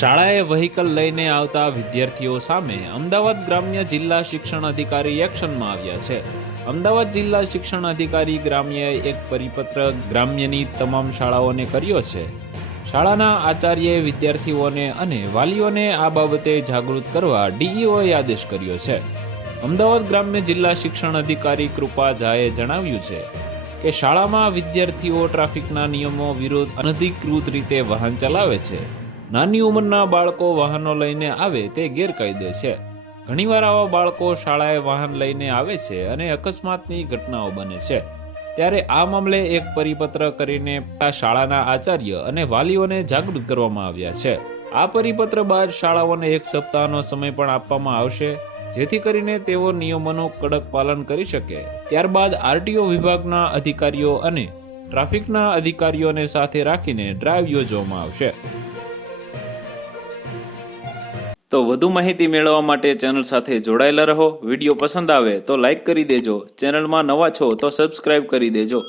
શાળાએ વ્હીકલ લઈને આવતા વિદ્યાર્થીઓ સામે અમદાવાદ ગ્રામ્ય જિલ્લા શિક્ષણ અધિકારી એક્શનમાં આવ્યા છે। અમદાવાદ જિલ્લા શિક્ષણ અધિકારી ગ્રામ્યએ એક પરિપત્ર ગ્રામ્યની તમામ શાળાઓને કર્યો છે। શાળાના આચાર્યએ વિદ્યાર્થીઓને અને વાલીઓને આ બાબતે જાગૃત કરવા ડીઈઓએ આદેશ કર્યો છે। અમદાવાદ ગ્રામ્ય જિલ્લા શિક્ષણ અધિકારી કૃપા ઝાએ જણાવ્યું છે કે શાળામાં વિદ્યાર્થીઓ ટ્રાફિકના નિયમો વિરુદ્ધ અનધિકૃત રીતે વાહન ચલાવે છે। નાની ઉંમરના બાળકો વાહનો લઈને આવે તે ગેરકાયદે છે। ઘણીવાર આવા બાળકો શાળાએ વાહન લઈને આવે છે અને અકસ્માતની ઘટનાઓ બને છે। ત્યારે આ મામલે એક પરિપત્ર કરીને શાળાના આચાર્ય અને વાલીઓને જાગૃત કરવામાં આવ્યા છે। આ પરિપત્ર બાદ શાળાઓને એક સપ્તાહનો સમય પણ આપવામાં આવશે, જેથી કરીને તેઓ નિયમોનું કડક પાલન કરી શકે। ત્યારબાદ આરટીઓ વિભાગના અધિકારીઓ અને ટ્રાફિકના અધિકારીઓને સાથે રાખીને ડ્રાઈવ યોજવામાં આવશે। તો વધુ માહિતી મેળવવા માટે ચેનલ સાથે જોડાયેલા રહો। વિડીયો પસંદ આવે તો લાઈક કરી દેજો। ચેનલમાં નવા છો તો સબસ્ક્રાઇબ કરી દેજો।